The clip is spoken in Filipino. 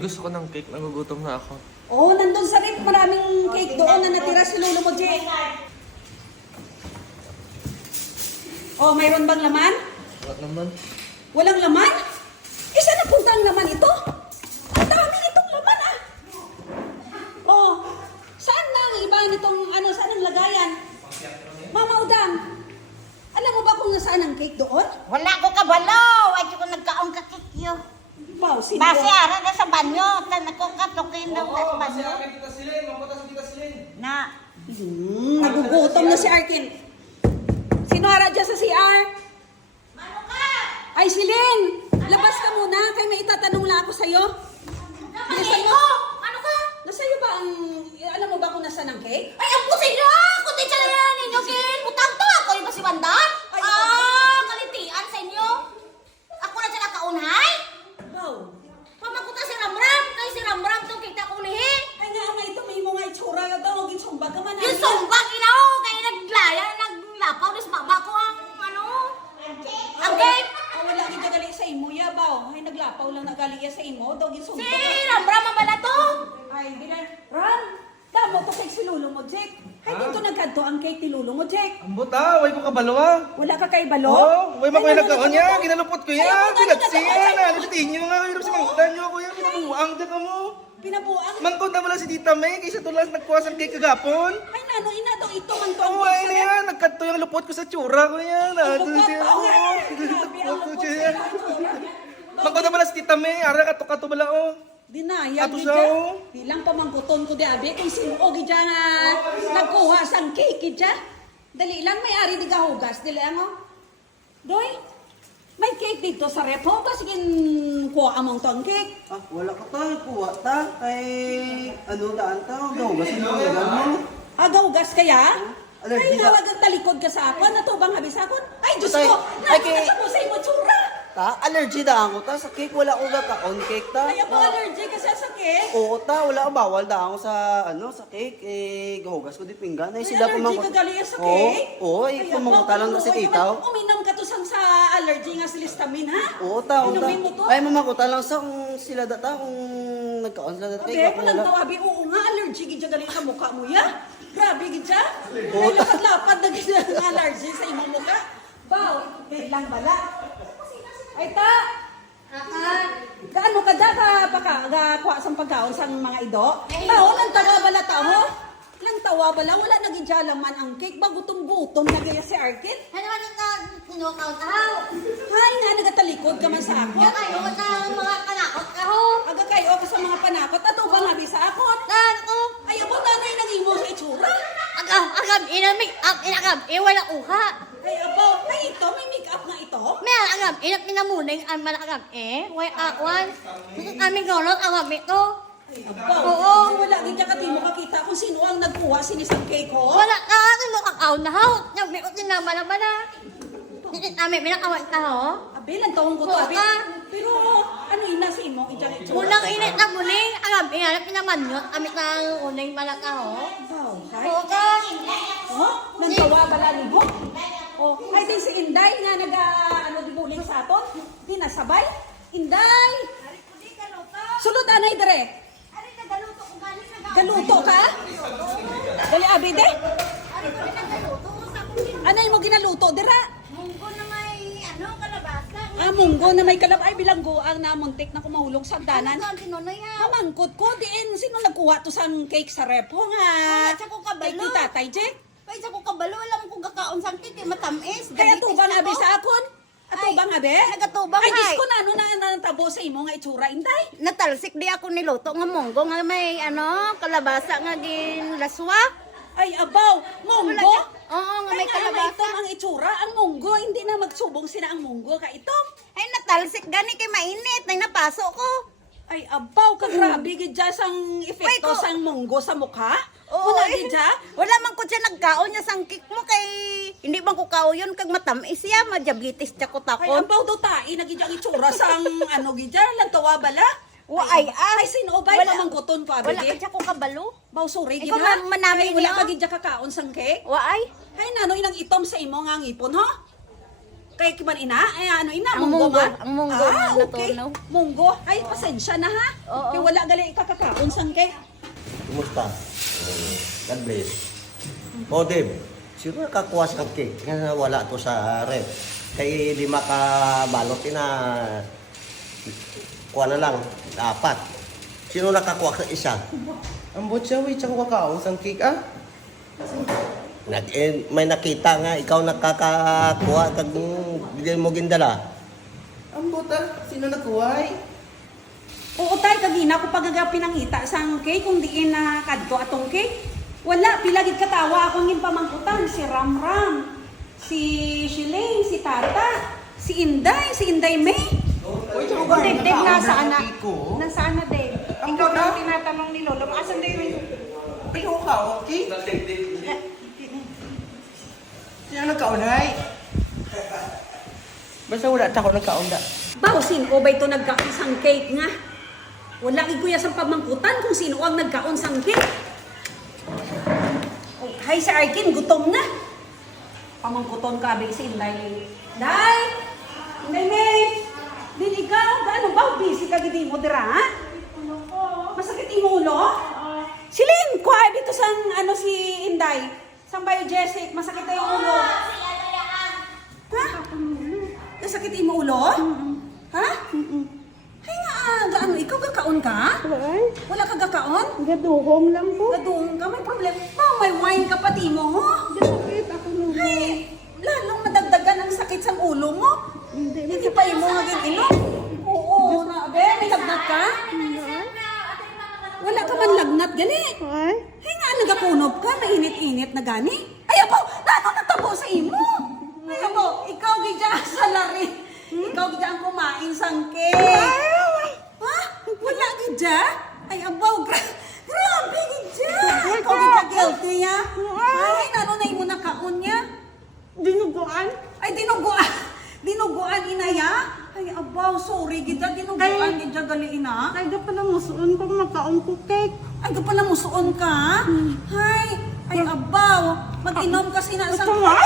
Gusto ko ng cake, nagugutom na ako. Oh, nandun sa rip, maraming cake doon na natira si Lolo mo, Jay. Oh, mayroon bang laman? Wala naman. Walang laman? Eh, saan napunta ang laman ito? Ang dami itong laman, ah. Oh, saan na ang iba nitong, saan ang lagayan? Mama Udang, alam mo ba kung nasaan ang cake doon? Wala ko kabalaw. Ay, ko nagkaong kakikyo. Wow, sino? Base ara na sa banyo. Tanan ko katukin daw sa banyo. Kita silin, mamutas kita silin. Na. Nagugutom na si Arkin. Sino hara dyan sa CR? Ano ka? Ay, Silin! Labas ka muna, kaya may itatanong lang ako sa'yo. Kapatid ko! Ano ka? Nasa'yo ba ang, alam mo ba kung nasa ng cake? Ay, ang pusin nyo! Kundi sa lang ninyo, Kin! Utang to! Ako rin ba si Bandan? Ay, Kalitian sa inyo! Ako na siya nakaunhay? Wow! Pamakuta si Ramram! Kay si Ramram to kita kulihi! Ay nga, ama, ito may mga itsura ka daw, ginsumbag ka man. Yung sumbag, inaw! Kaya naglaya, naglapaw, dis baba ko ang, ang cake! Oh, wala kita gali sa imo, yabaw. Ay, naglapaw lang nagali sa imo, daw ginsumbag Si ka. Ramram ang bala to! Ay, bilang, Ran! Damo ko cake si Lolo mo, Jake. Ay, dito nagkanto ang cake ni Lolo mo, Jake. Ang buta, way ko kabalawa. Wala ka kay Balo? Oo, way Ay, makuha naman nagkaon niya. ako. Ginalupot ko Ay, yan. ako talaga Pinagsin ako. yan. Nalitin niyo nga. Yung si Mangkutan niyo, kuya. Pinabuang dyan ka mo. Pinabuang. Mangkot na wala si Tita May. Kaysa tulas nagkuha sa cake kagapon. Ay, nano, ina daw ito man to. Oo, ay na yan. Nagkanto yung lupot ko sa tsura ko yan. Nandun siya. Oo. Lupot ko siya. Mangkot na wala si Tita May. Ara kato-kato bala o. Dinaya, Ato gidya. siya, oh. Bilang pamangkuton ko di abi, kay sino gidya nga nagkuha sang cake gidya. Dali lang, may ari di gahugas, dili lang oh. Doy, may cake dito sa repo, basigin kuha among tong cake. Ah, wala ka tayo, kuha ta. Kay, daan ta, gahugas mo, mo. Gahugas kaya? Allergy Ay, ka. nawag ang talikod ka sa ako, natubang habis ako. Ay, Diyos Patay. ko, Ay, nakita mo sa imo tsura. Ta, allergy daan ko ta. Sa cake, wala ko gakakon cake ta. Kaya po allergy ka sa cake. Oo ta, wala ko bawal daan ko sa, sa cake. Eh, gahugas ko di pinggan. Ay, May sila allergy pumangkot. ka gali sa cake? Oo, eh, pumanguta lang na si tita. Uminom ka to sang sa allergy nga silistamin, ha? Oo ta, oo ta. Inumin mo to? Ay, mamakuta lang sa kung sila data, kung nagkaon sila data. Abe, kung nang tawabi, oo nga, allergy gidya gali sa mukha mo, ya? Grabe gidya. Ay, Oo. lapad-lapad na gidya ng allergy sa imong mukha. Baw, lang bala. Ay, ta! Gaano ka da kuha sang pagkaon sang mga ido? Tao, lang tawa bala tao? Lang tawa bala, wala naging laman ang cake. Ba gutom-gutom na gaya si Arkin? Ano man ang kinukaw tahaw? Hay nga, nagatalikod ka man sa ako. Kaya kayo na mga kanakot ka ho? Aga kayo ka sa mga panakot, ato ba nga sa ako? Saan ko? Ayaw mo tanay nang imo sa itsura. Agam, inamig up, inagam, wala uha. Ay, abaw, na ito, may make-up nga ito. May agam, inap minamuning, ang malagam, way akwan. Aming gonot, agam ito. Ay, abaw. Oo. Wala, gitya ka mo kakita kung sino ang nagkuha, sinisang cake ko. Wala ka, ano kakaw na ho? Nagmikot din naman na bala. Amin, minakawan ka ho? Abi, lang taong ko to, abi. Pero, ano ina sa imo, itya itsura. Unang init na muning, agam, inanap pinamanyot, amit na uning bala ka ho? Abaw, hay. Oo ka. Oh, nang tawa bala ni mo. Oh, ay din si Inday nga di buling sa aton. Di nasabay. Inday! Sulod anay dire. Galuto ka? Dali abi de? Anay mo ginaluto dira? Munggo na may, kalabasa. Munggo na may kalab ay bilangguang na muntik na kumahulog sa danan. Ano tinunoy ha? Mamangkot ko diin sino nagkuha to sang cake sa repo nga. Wala, tsaka ko kabalo. Kay ti tatay Jack. Pwede ko kabalo, alam ko gakaon sang kiti, matamis. Kaya diabetes tubang na abi ko. sa akon. Atubang abi? nagatubang, Ay, Diyos hay. ko na ano na natabo sa imo nga itsura, Inday. Natalsik di ako niluto nga munggo nga may kalabasa nga ginlaswa. Ay, abaw, munggo. Oo, nga may Kaya nga kalabasa. itom ang itsura, ang munggo, hindi na magsubong sila ang munggo ka itom. Ay natalsik gani kay mainit, ay napaso ko. Ay, abaw, kagrabe, gidya sang epekto Uy, ko- sang munggo sa mukha. Oo, Wala, eh. gidya. Wala man ko siya nagkaon niya sang cake mo kay hindi man ko kao yun kag matamis siya, ma-diabetes siya ko Ay, takon. abaw daw tae, nagidya ang itsura sang gidya, lantawa bala. Ay, sino ba? Wala- Pamangkuton pa, Wala abidi. ka siya ko kabalo. Baw, sorry, Ikaw gidya. manami Ay, wala niyo. ka gidya kakaon sang cake. Wa ay. Ay, nano, inang itom sa imo nga ngipon, ha? Kay kiman ina, ay ano ina, Ang munggo munggo, man? ang munggo Ah, na okay. natunaw. Munggo, ay pasensya na ha. Oo. Kaya wala gali ikakakaon sang kay. Kumusta? God bless. O, Dave, sino nakakuha sa cake? Nga wala to sa rep. Kaya di makabalot na kuha na lang, 4. Sino nakakuha sa isa? Ang botya, wait, tsaka kakaon sang cake, ah. May nakita nga, ikaw nakakakuha, kag hindi mo gindala. Ang bota, sino nakuhay? Oo tay, kagina ko pagagapin ang ita sang kay kung diin na kadto atong kay. Wala, pilagid katawa akong yung pamangkutan, si Ramram, si Shilane, si Tata, si Inday May. Uy, tsaka O, Dave, Dave, nasaan na? ko? Nasaan na, Dave? Ang Ikaw bata? daw tinatanong ni Lolo. Asan Dave? Ay, ako ka, okay? Sino nagkaunay? Basta wala ta ako nagkaunda. Bawsin ko ba ito nagkaon sang cake nga? Wala kuya sa pamangkutan kung sino ang nagkaon sang cake. Oh, hay si Arkin, gutom na. Pamangkuton ka, abig si Inday. Day! Inday May! Din ikaw, gaano ba? Busy ka gidi mo dira, ha? Masakit imo ulo? Silin, kuha dito sang ano si Inday. Sang biogesic, masakit na yung ulo. Ha? Nasakit imo ulo? Ha? Ay nga, gaano, ikaw gakaon ka? Wala ka gakaon? Gaduhong lang po. Gadung ka, may problem. Oh, may wine ka pati mo, ho? Sakit ako nung. Ay, lalong madagdagan ang sakit sa ulo mo. Hindi pa imo nga inom. Oo, na, be, may lagnat ka? Wala ka man lagnat, gani. Ay? Ay nga, nagakunob ka, mainit-init na gani. Ay, apo, nato natabo sa imo. Ay, apo, ikaw gidya sa lari. Ikaw gidya ang kumain sang cake. Ha? Wala gidya? Ay, abaw, grabe gidya. Ikaw gidya guilty ya. Ay, nano na imo nakaon niya? Dinuguan? Ay, dinuguan. Dinuguan, inaya? Ay, abaw, sorry gidya, dinuguan gidya gali ina. Ay, da pala musuon ko makaon ko cake. Ay, ka pala musuon ka? Ay, abaw. Mag-inom kasi na sa... Ito nga?